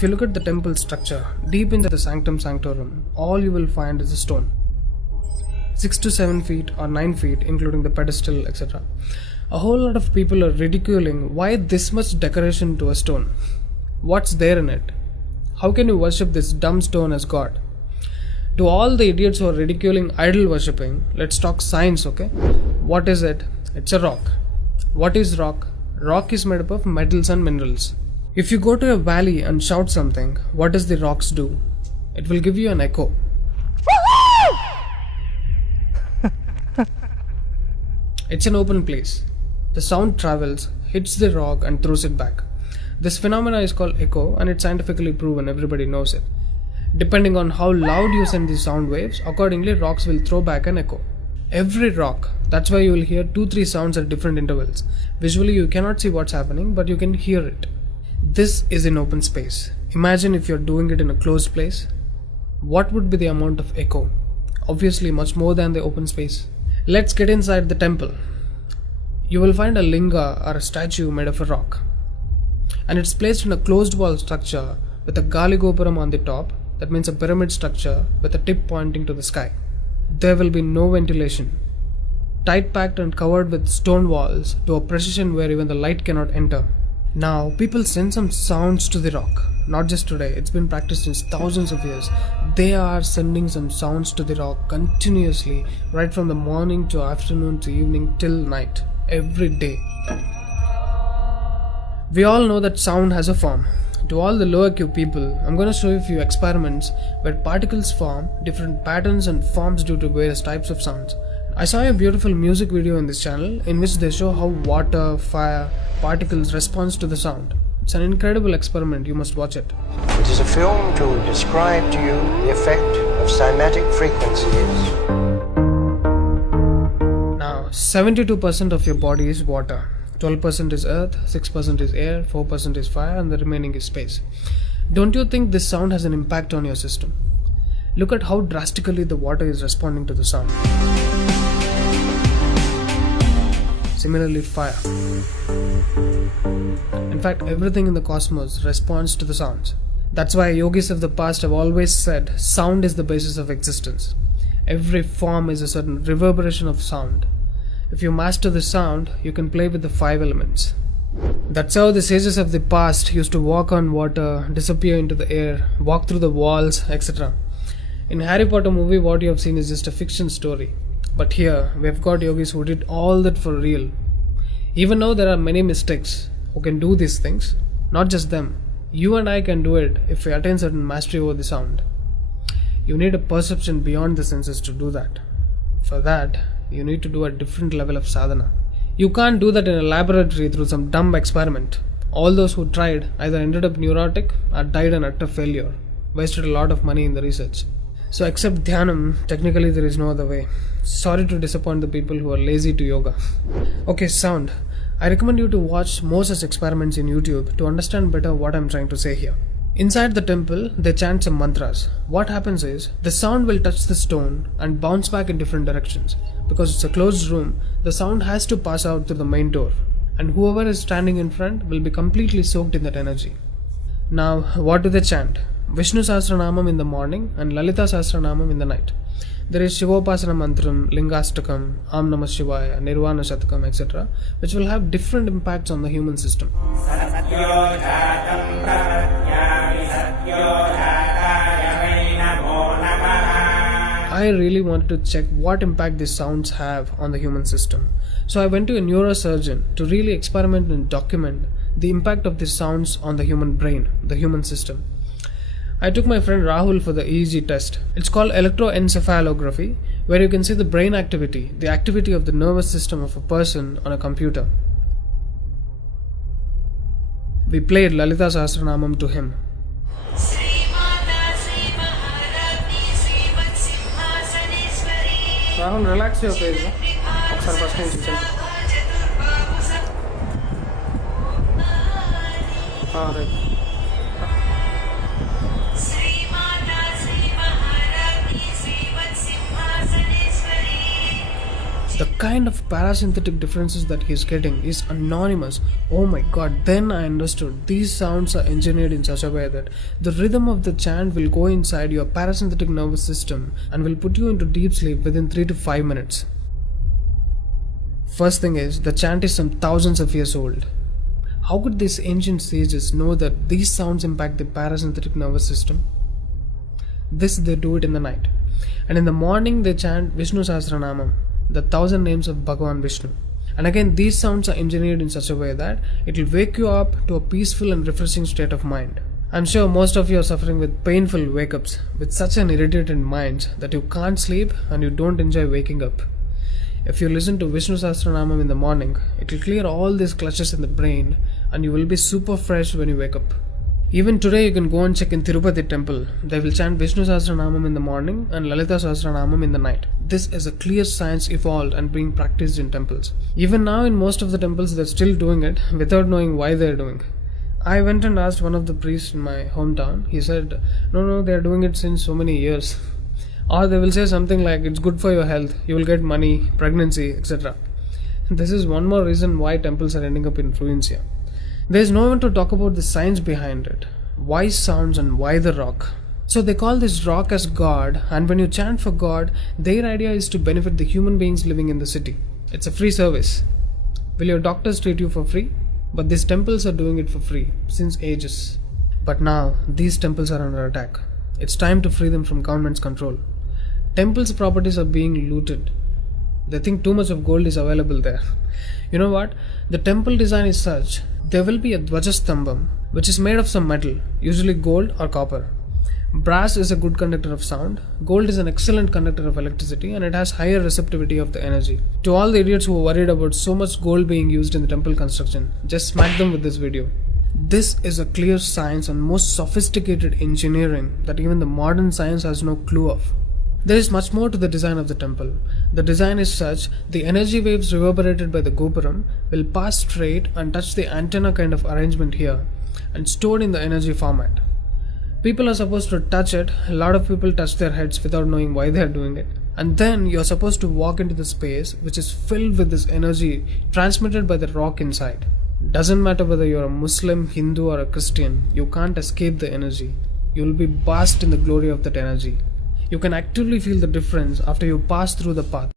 If you look at the temple structure, deep into the sanctum sanctorum, all you will find is a stone. 6 to 7 feet or 9 feet, including the pedestal, etc. A whole lot of people are ridiculing why this much decoration to a stone. What's there in it? How can you worship this dumb stone as God? To all the idiots who are ridiculing idol worshipping, let's talk science, okay? What is it? It's a rock. What is rock? Rock is made up of metals and minerals. If you go to a valley and shout something, what does the rocks do? It will give you an echo. It's an open place. The sound travels, hits the rock and throws it back. This phenomena is called echo and it's scientifically proven, everybody knows it. Depending on how loud you send the sound waves, accordingly rocks will throw back an echo. Every rock, that's why you will hear 2-3 sounds at different intervals. Visually you cannot see what's happening, but you can hear it. This is in open space. Imagine if you're doing it in a closed place. What would be the amount of echo? Obviously much more than the open space. Let's get inside the temple. You will find a linga or a statue made of a rock. And it's placed in a closed wall structure with a Galigopuram on the top. That means a pyramid structure with a tip pointing to the sky. There will be no ventilation. Tight packed and covered with stone walls to a precision where even the light cannot enter. Now, people send some sounds to the rock. Not just today, it's been practiced since thousands of years. They are sending some sounds to the rock continuously, right from the morning to afternoon to evening till night, every day. We all know that sound has a form. To all the lower IQ people, I'm going to show you a few experiments where particles form different patterns and forms due to various types of sounds. I saw a beautiful music video in this channel in which they show how water, fire, particles respond to the sound. It's an incredible experiment, you must watch it. It is a film to describe to you the effect of cymatic frequencies. Now, 72% of your body is water. 12% is earth, 6% is air, 4% is fire, and the remaining is space. Don't you think this sound has an impact on your system? Look at how drastically the water is responding to the sound. Similarly, fire. In fact, everything in the cosmos responds to the sounds. That's why yogis of the past have always said sound is the basis of existence. Every form is a certain reverberation of sound. If you master the sound, you can play with the 5 elements. That's how the sages of the past used to walk on water, disappear into the air, walk through the walls, etc. In Harry Potter movie, what you have seen is just a fiction story. But here, we have got yogis who did all that for real. Even though there are many mystics who can do these things, not just them. You and I can do it if we attain certain mastery over the sound. You need a perception beyond the senses to do that. For that, you need to do a different level of sadhana. You can't do that in a laboratory through some dumb experiment. All those who tried either ended up neurotic or died an utter failure. Wasted a lot of money in the research. So except dhyanam, technically there is no other way. Sorry to disappoint the people who are lazy to yoga. Okay, sound. I recommend you to watch more such experiments in YouTube to understand better what I'm trying to say here. Inside the temple, they chant some mantras. What happens is, the sound will touch the stone and bounce back in different directions. Because it's a closed room, the sound has to pass out through the main door. And whoever is standing in front will be completely soaked in that energy. Now, what do they chant? Vishnu Sahasranamam in the morning and Lalita Sahasranamam in the night. There is Shivopasana Mantram, Lingastakam, Am Namah Shivaya, Nirvana Shatakam, etc., which will have different impacts on the human system. I really wanted to check what impact these sounds have on the human system. So I went to a neurosurgeon to really experiment and document the impact of these sounds on the human brain, the human system. I took my friend Rahul for the EEG test. It's called electroencephalography, where you can see the brain activity, the activity of the nervous system of a person on a computer. We played Lalita Sahasranamam to him. Rahul, relax your face. The kind of parasympathetic differences that he's getting is anonymous. Oh my god, then I understood. These sounds are engineered in such a way that the rhythm of the chant will go inside your parasympathetic nervous system and will put you into deep sleep within 3 to 5 minutes. First thing is, the chant is some thousands of years old. How could these ancient sages know that these sounds impact the parasympathetic nervous system? This they do it in the night. And in the morning they chant Vishnu Sahasranamam, the 1000 names of Bhagavan Vishnu. And again, these sounds are engineered in such a way that it will wake you up to a peaceful and refreshing state of mind. I'm sure most of you are suffering with painful wake-ups, with such an irritated mind that you can't sleep and you don't enjoy waking up. If you listen to Vishnu Sahasranamam in the morning, it will clear all these clutches in the brain and you will be super fresh when you wake up. Even today you can go and check in Tirupati temple. They will chant Vishnu Sahasranamam in the morning and Lalita Sahasranamam in the night. This is a clear science evolved and being practiced in temples. Even now in most of the temples they're still doing it without knowing why they're doing. I went and asked one of the priests in my hometown. He said, no, they're doing it since so many years. Or they will say something like, it's good for your health, you will get money, pregnancy, etc. This is one more reason why temples are ending up in ruins here. There is no one to talk about the science behind it. Why sounds and why the rock? So they call this rock as God, and when you chant for God, their idea is to benefit the human beings living in the city. It's a free service. Will your doctors treat you for free? But these temples are doing it for free, since ages. But now, these temples are under attack. It's time to free them from government's control. Temples' properties are being looted. They think too much of gold is available there. You know what? The temple design is such, there will be a Dvajastambam, which is made of some metal, usually gold or copper. Brass is a good conductor of sound, gold is an excellent conductor of electricity, and it has higher receptivity of the energy. To all the idiots who are worried about so much gold being used in the temple construction, just smack them with this video. This is a clear science and most sophisticated engineering that even the modern science has no clue of. There is much more to the design of the temple. The design is such, the energy waves reverberated by the gopuram will pass straight and touch the antenna kind of arrangement here and stored in the energy format. People are supposed to touch it, a lot of people touch their heads without knowing why they are doing it. And then you are supposed to walk into the space which is filled with this energy transmitted by the rock inside. Doesn't matter whether you are a Muslim, Hindu or a Christian, you can't escape the energy. You will be bathed in the glory of that energy. You can actively feel the difference after you pass through the path.